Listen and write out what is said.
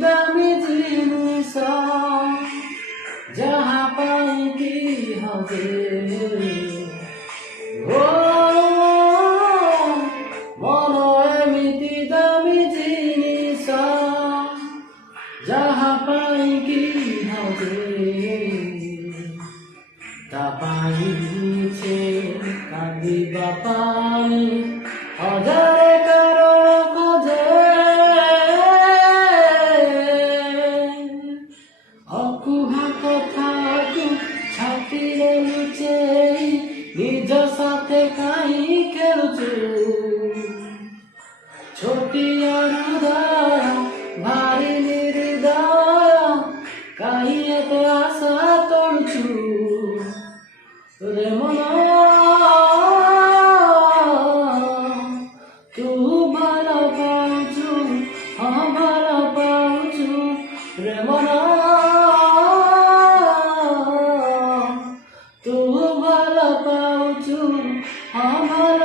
দামি জিনিস যাহা পাই কি হবে ও মন এমিতি দামি জিনিস যাহা পাই কি হবে তা পাইছে কান্দিবা পাই হাজারে কারণ খোঁজে অকুহা কথাকু ছাতিরে লুচেই নিজ সাথে কাই খেলুছু ছোটিয়া হৃদয় ভারি নির্দয় কাই এতে আশা তোড়ছু রে মন তু ভাল পাউছু ভাল পাউছু রে মন তু ভাল পাউছু ভাল